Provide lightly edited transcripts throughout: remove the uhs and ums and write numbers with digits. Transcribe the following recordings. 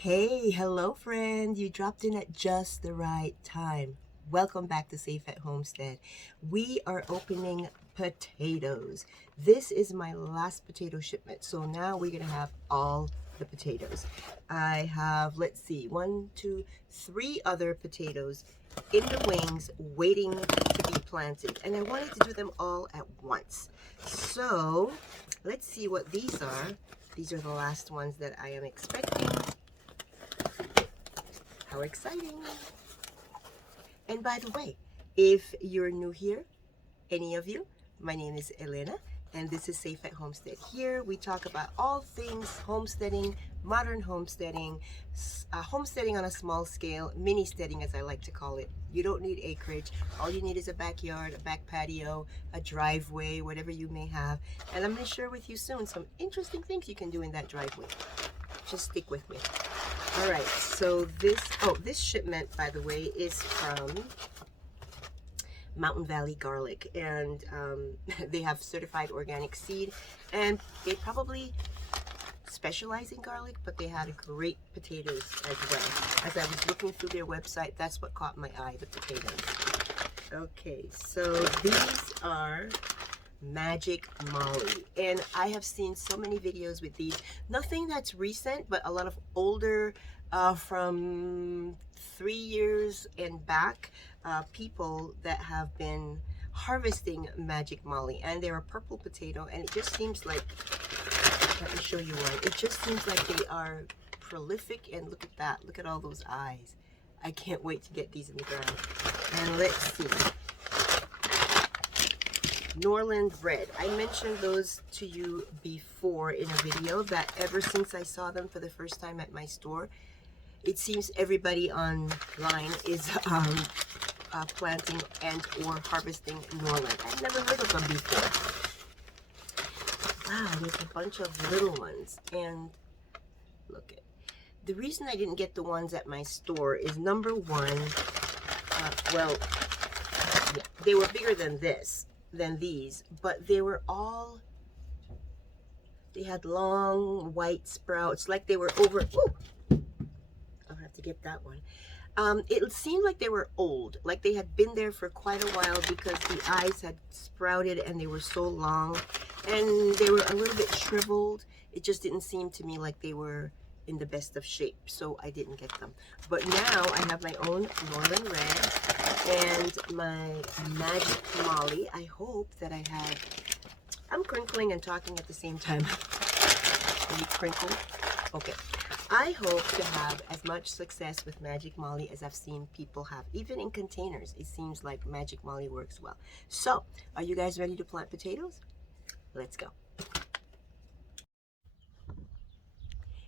Hey, hello friend. You dropped in at just the right time. Welcome back to Safe at Homestead. We are opening potatoes. This is my last potato shipment. So now we're going to have all the potatoes. I have, let's see, one, two, three other potatoes in the wings waiting to be planted. And I wanted to do them all at once. So let's see what these are. These are the last ones that I am expecting. How exciting! And by the way, if you're new here, any of you, my name is Elena, and this is Safe at Homestead. Here we talk about all things homesteading, modern homesteading, homesteading on a small scale, mini steading as I like to call it. You don't need acreage. All you need is a backyard, a back patio, a driveway, whatever you may have. And I'm going to share with you soon some interesting things you can do in that driveway. Just stick with me. All right, so this shipment, by the way, is from Mountain Valley Garlic, and they have certified organic seed, and they probably specialize in garlic, but they had great potatoes as well. As I was looking through their website, that's what caught my eye, the potatoes. Okay, so these are Magic Molly, and I have seen so many videos with these. Nothing that's recent, but a lot of older from 3 years and back people that have been harvesting Magic Molly, and they're a purple potato, and it just seems like, let me show you one. It just seems like they are prolific, and look at that, look at all those eyes. I can't wait to get these in the ground. And let's see, Norland Red. I mentioned those to you before in a video that ever since I saw them for the first time at my store, it seems everybody online is planting and or harvesting Norland. I've never heard of them before. Wow, there's a bunch of little ones, and look at. The reason I didn't get the ones at my store is number one, well, yeah, they were bigger than these, but they were all, they had long white sprouts, like they were over, ooh, I'll have to get that one. It seemed like they were old, like they had been there for quite a while, because the eyes had sprouted and they were so long, and they were a little bit shriveled. It just didn't seem to me like they were in the best of shape, so I didn't get them. But now I have my own Norland Red and my Magic Molly. I hope that I have, I'm crinkling and talking at the same time. Are you crinkle? Okay. I hope to have as much success with Magic Molly as I've seen people have. Even in containers, it seems like Magic Molly works well. So, are you guys ready to plant potatoes? Let's go.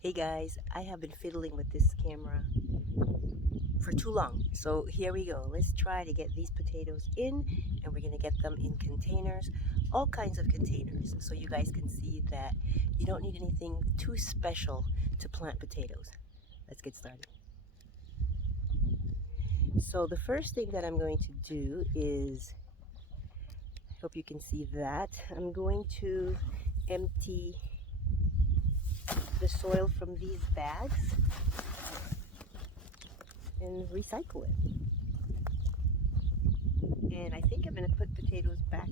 Hey guys, I have been fiddling with this camera for too long. So here we go. Let's try to get these potatoes in, and we're going to get them in containers, all kinds of containers, so you guys can see that you don't need anything too special to plant potatoes. Let's get started. So the first thing that I'm going to do is, I hope you can see that, I'm going to empty the soil from these bags and recycle it. And I think I'm going to put potatoes back,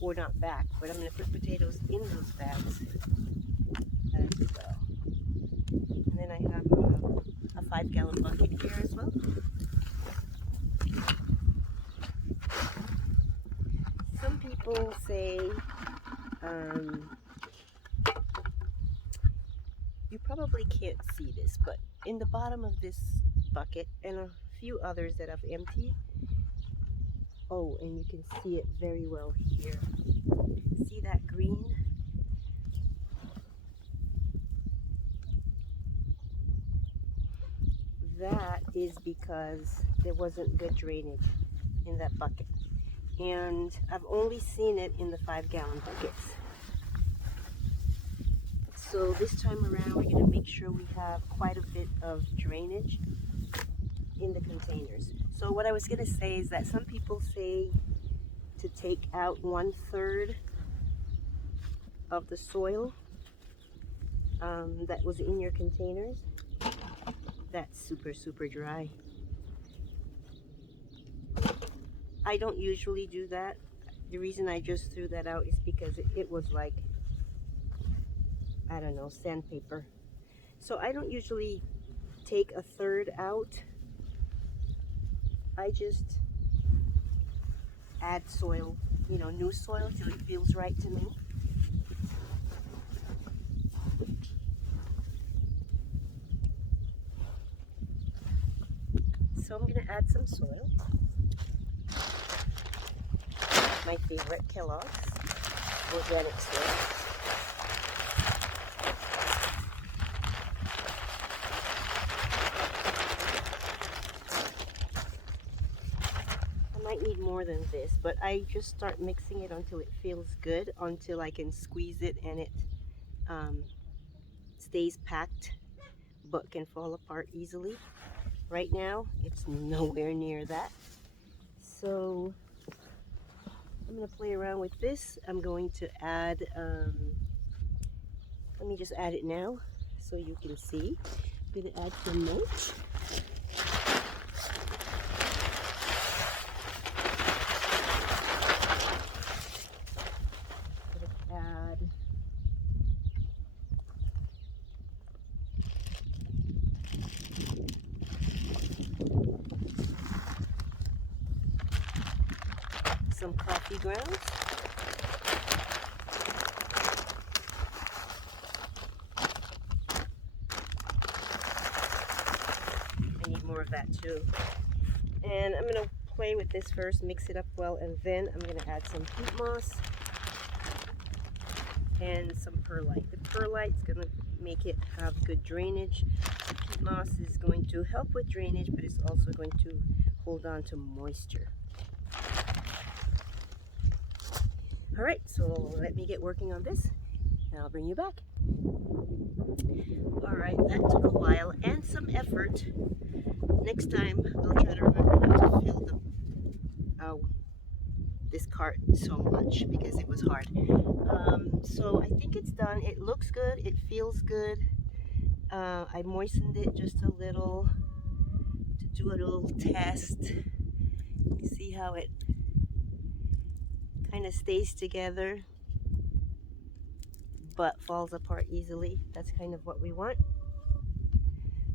or not back, but I'm going to put potatoes in those bags as well. And then I have a 5-gallon bucket here as well. Some people say, you probably can't see this, but in the bottom of this bucket and a few others that I've emptied, oh, and you can see it very well here. See that green? That is because there wasn't good drainage in that bucket. And I've only seen it in the 5-gallon buckets. So this time around, we're going to make sure we have quite a bit of drainage in the containers. So what I was going to say is that some people say to take out 1/3 of the soil that was in your containers. That's super dry. I don't usually do that. The reason I just threw that out is because it was like, I don't know, sandpaper. So I don't usually take a third out. I just add soil, you know, new soil till it feels right to me. So I'm gonna add some soil. My favorite, Kellogg's organic soil. I might need more than this, but I just start mixing it until it feels good, until I can squeeze it and it stays packed but can fall apart easily. Right now, it's nowhere near that. So I'm going to play around with this. I'm going to add, let me just add it now so you can see. I'm going to add some mulch. Add some coffee grounds. I need more of that too. And I'm going to play with this first, mix it up well, and then I'm going to add some peat moss and some perlite. The perlite is going to make it have good drainage. The peat moss is going to help with drainage, but it's also going to hold on to moisture. All right, so let me get working on this and I'll bring you back. All right, that took a while and some effort. Next time I'll try to remember not to fill this cart so much because it was hard. So I think it's done. It looks good. It feels good. I moistened it just a little to do a little test. You see how it kind of stays together but falls apart easily. That's kind of what we want.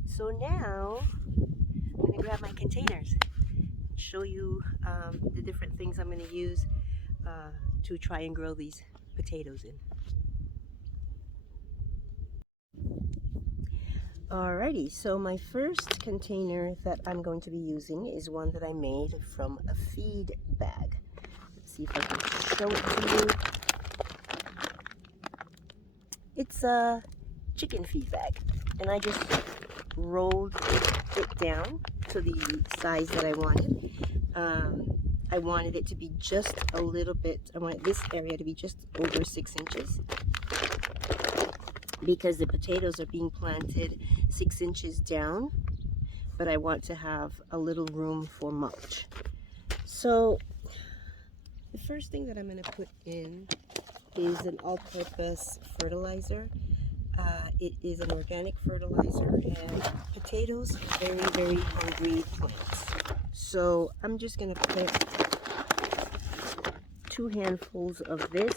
So now I'm going to grab my containers and show you the different things I'm going to use to try and grow these potatoes in. Alrighty, so my first container that I'm going to be using is one that I made from a feed bag. Let's see if I can show it to you. It's a chicken feed bag, and I just rolled it down to the size that I wanted. I wanted it to be just a little bit, I wanted this area to be just over 6 inches because the potatoes are being planted 6 inches down, but I want to have a little room for mulch. So the first thing that I'm going to put in is an all-purpose fertilizer. It is an organic fertilizer, and potatoes are very hungry plants. So I'm just going to put 2 handfuls of this.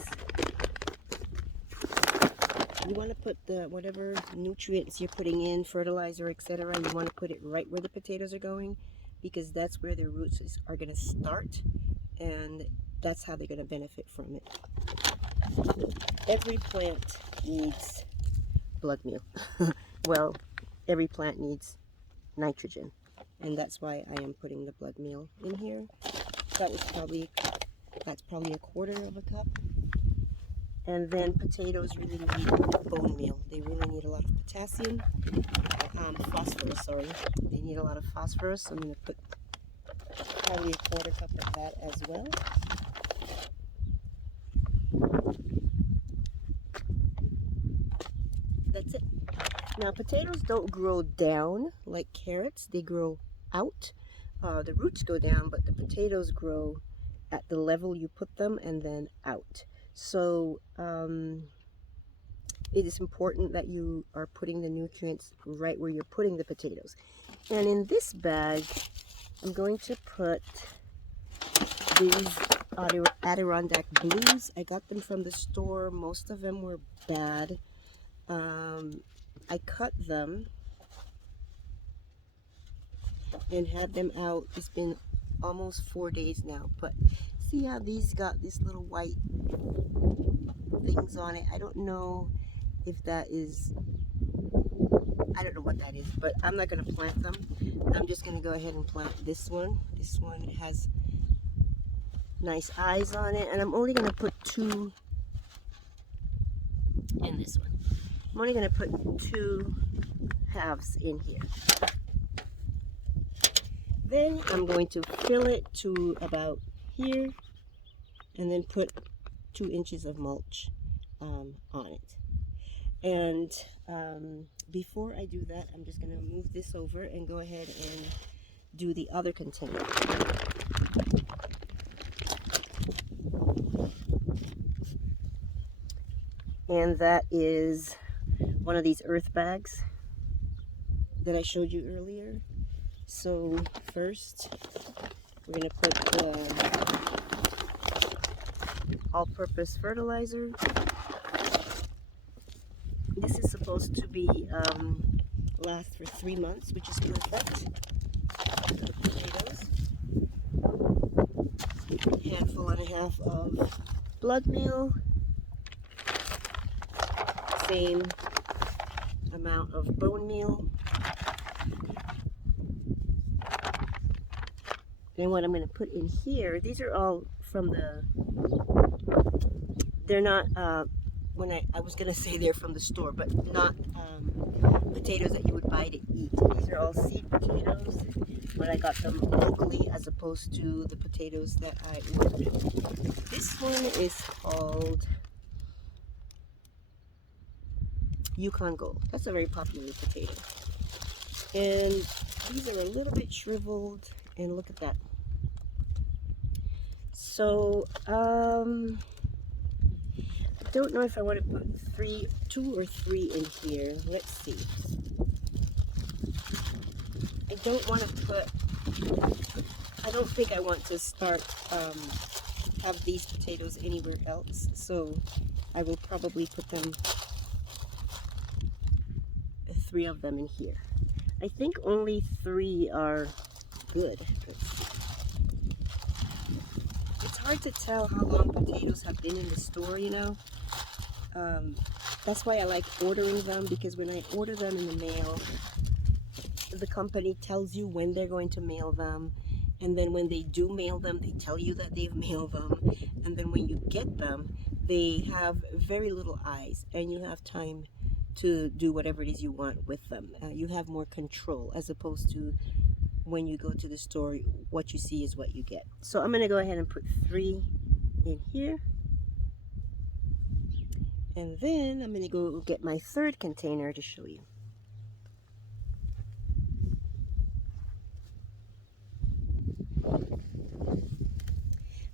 You want to put whatever nutrients you're putting in, fertilizer, etc., you want to put it right where the potatoes are going, because that's where their roots are going to start, and that's how they're going to benefit from it. Every plant needs blood meal. Well, every plant needs nitrogen, and that's why I am putting the blood meal in here. That's probably a quarter of a cup. And then potatoes really need bone meal. They really need a lot of potassium, phosphorus, sorry. They need a lot of phosphorus, so I'm going to put probably a quarter cup of that as well. That's it. Now, potatoes don't grow down like carrots. They grow out. The roots go down, but the potatoes grow at the level you put them and then out. So it is important that you are putting the nutrients right where you're putting the potatoes. And in this bag, I'm going to put these Adirondack blues. I got them from the store. Most of them were bad. I cut them and had them out. It's been almost 4 days now, but see how these got this little white things on it. I don't know if that is, I don't know what that is, but I'm not going to plant them. I'm just going to go ahead and plant this one. This one has nice eyes on it, and I'm only going to put 2 in this one. I'm only going to put 2 halves in here. Then I'm going to fill it to about here and then put 2 inches of mulch on it. And before I do that, I'm just going to move this over and go ahead and do the other container. And that is one of these earth bags that I showed you earlier. So first, we're going to put the all-purpose fertilizer. This is supposed to be last for 3 months, which is perfect for the potatoes. A handful and a half of blood meal. Same amount of bone meal. And what I'm going to put in here, these are all from the, they're not, I was going to say they're from the store, but not potatoes that you would buy to eat. These are all seed potatoes, but I got them locally as opposed to the potatoes that I ordered. This one is called Yukon Gold. That's a very popular potato. And these are a little bit shriveled, and look at that. So, I don't know if I want to put 2 or 3 in here. Let's see. I don't think I want to start, have these potatoes anywhere else. So I will probably put them, 3 of them in here. I think only 3 are good. It's hard to tell how long potatoes have been in the store, you know. That's why I like ordering them, because when I order them in the mail, the company tells you when they're going to mail them, and then when they do mail them, they tell you that they've mailed them, and then when you get them, they have very little eyes, and you have time to do whatever it is you want with them. You have more control, as opposed to when you go to the store, what you see is what you get. So I'm going to go ahead and put 3 in here. And then I'm going to go get my 3rd container to show you.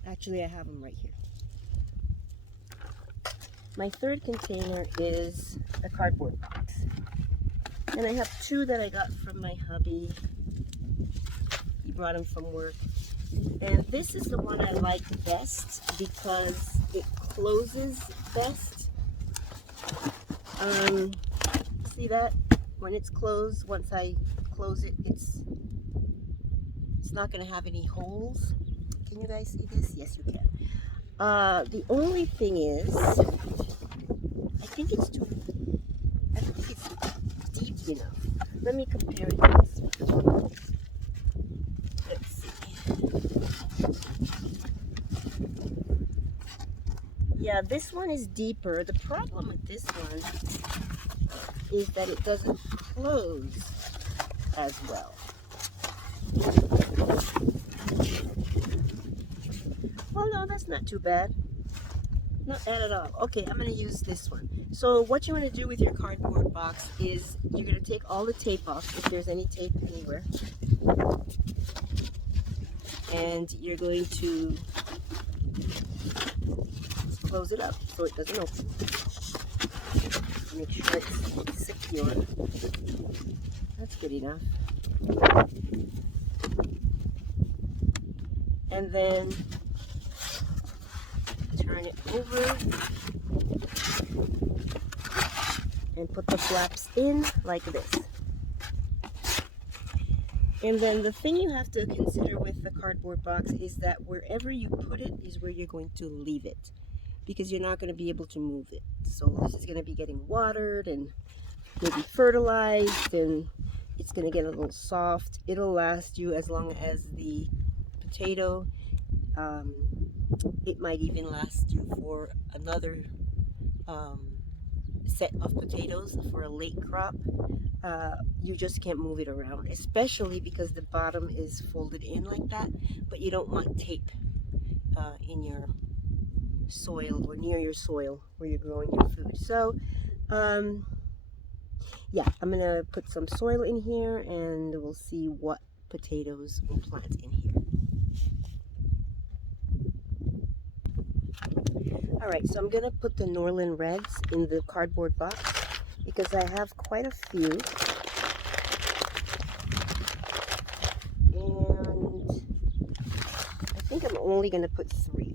Actually, I have them right here. My 3rd container is a cardboard box. And I have 2 that I got from my hubby. He brought them from work. And this is the one I like best because it closes best. See that? When it's closed, once I close it, it's not going to have any holes. Can you guys see this? Yes, you can. The only thing is, I think it's deep enough. Let me compare it to this one. Let's see. Yeah, this one is deeper. The problem with this one is that it doesn't close as well. Well, no, that's not too bad. Not bad at all. Okay, I'm going to use this one. So what you want to do with your cardboard box is you're going to take all the tape off, if there's any tape anywhere. And you're going to close it up so it doesn't open. Make sure it's secure. That's good enough. And then turn it over and put the flaps in like this. And then the thing you have to consider with the cardboard box is that wherever you put it is where you're going to leave it, because you're not going to be able to move it. So this is going to be getting watered and maybe fertilized, and it's going to get a little soft. It'll last you as long as the potato. It might even last you for another set of potatoes for a late crop. You just can't move it around, especially because the bottom is folded in like that, but you don't want tape in your soil or near your soil where you're growing your food. So yeah, I'm gonna put some soil in here and we'll see what potatoes we'll plant in here. All right, so I'm gonna put the Norland Reds in the cardboard box because I have quite a few. And I think I'm only gonna put 3.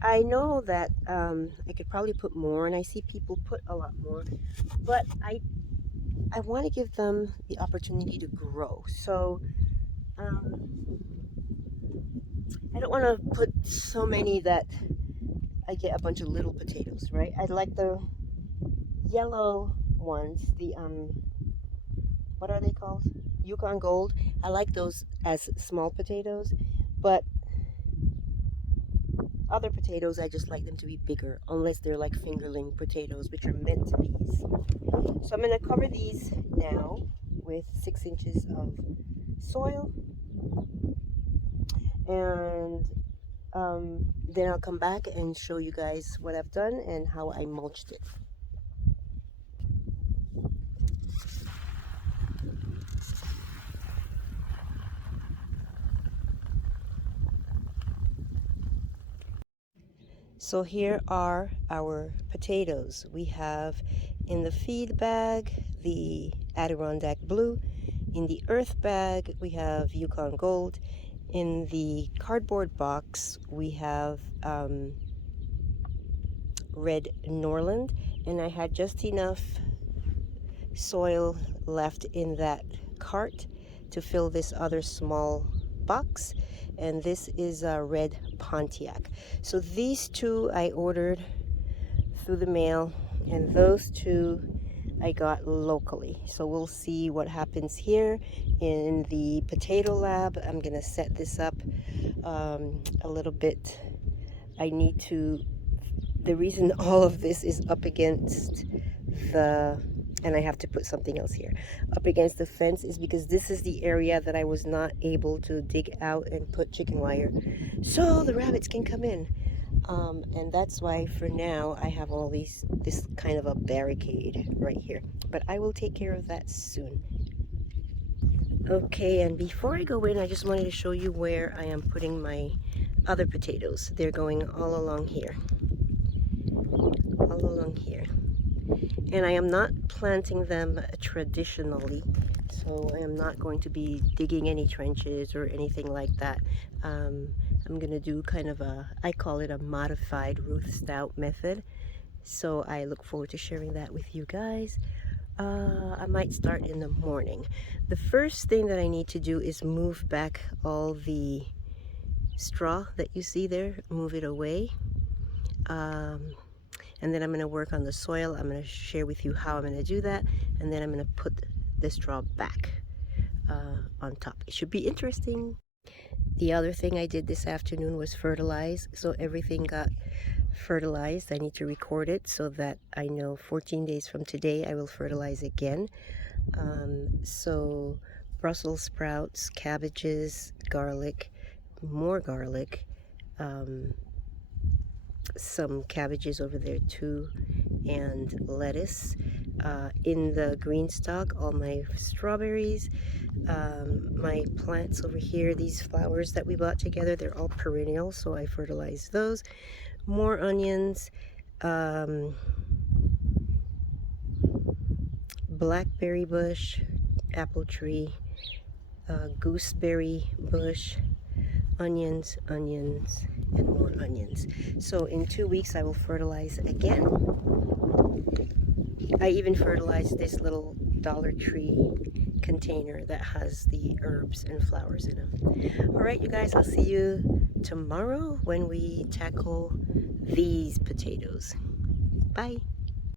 I know that I could probably put more, and I see people put a lot more, but I want to give them the opportunity to grow. So I don't want to put so many that I get a bunch of little potatoes, right? I like the yellow ones, the what are they called? Yukon Gold. I like those as small potatoes, but other potatoes, I just like them to be bigger, unless they're like fingerling potatoes, which are meant to be. So I'm going to cover these now with 6 inches of soil, and then I'll come back and show you guys what I've done and how I mulched it. So here are our potatoes. We have in the feed bag the Adirondack Blue. In the earth bag we have Yukon Gold. In the cardboard box we have red Norland, and I had just enough soil left in that cart to fill this other small box, and this is a red Pontiac. So these 2 I ordered through the mail, and those 2 I got locally. So we'll see what happens here in the potato lab. I'm gonna set this up a little bit. I need to, the reason all of this is up against the, and I have to put something else here, up against the fence, is because this is the area that I was not able to dig out and put chicken wire so the rabbits can come in. And that's why for now I have all this kind of a barricade right here, but I will take care of that soon. Okay, and before I go in, I just wanted to show you where I am putting my other potatoes. They're going all along here. All along here. And I am not planting them traditionally, so I am not going to be digging any trenches or anything like that. I'm going to do kind of a, I call it a modified Ruth Stout method. So I look forward to sharing that with you guys. I might start in the morning. The first thing that I need to do is move back all the straw that you see there, move it away. And then I'm going to work on the soil. I'm going to share with you how I'm going to do that, and then I'm going to put the straw back on top. It should be interesting. The other thing I did this afternoon was fertilize, so everything got fertilized. I need to record it so that I know 14 days from today I will fertilize again. So Brussels sprouts, cabbages, garlic, more garlic, some cabbages over there too, and lettuce. In the green stock, all my strawberries, my plants over here, these flowers that we bought together, they're all perennial, so I fertilize those. More onions, blackberry bush, apple tree, gooseberry bush, onions, and more onions. So in 2 weeks I will fertilize again. I even fertilized this little Dollar Tree container that has the herbs and flowers in them. Alright, you guys, I'll see you tomorrow when we tackle these potatoes. Bye.